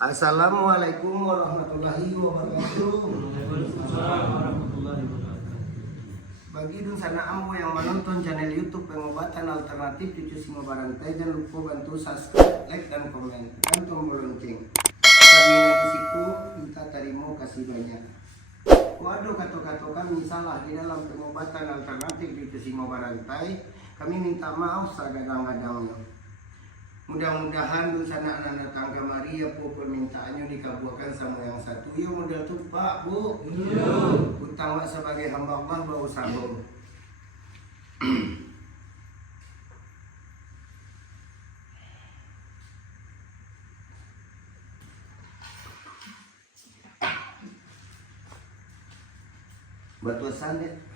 Assalamualaikum warahmatullahi wabarakatuh. Bagi dun-sana ambo yang menonton channel YouTube Pengobatan Alternatif Cucu Singo Barantai, jangan lupa bantu subscribe, like, dan komen, tekan tombol lonceng. Kami di situ minta terima kasih banyak. Waduh, kata-kata kami salah di dalam pengobatan alternatif Cucu Singo Barantai. Kami minta maaf segadang-gadangnya. Mudah-mudahan dosana anak tangga Maria po permintaannya dikabulkan sama yang satu. Ya modal tuh Pak Bu. Iya. Utang sebagai hamba Allah bau sabung. Batuasan deh.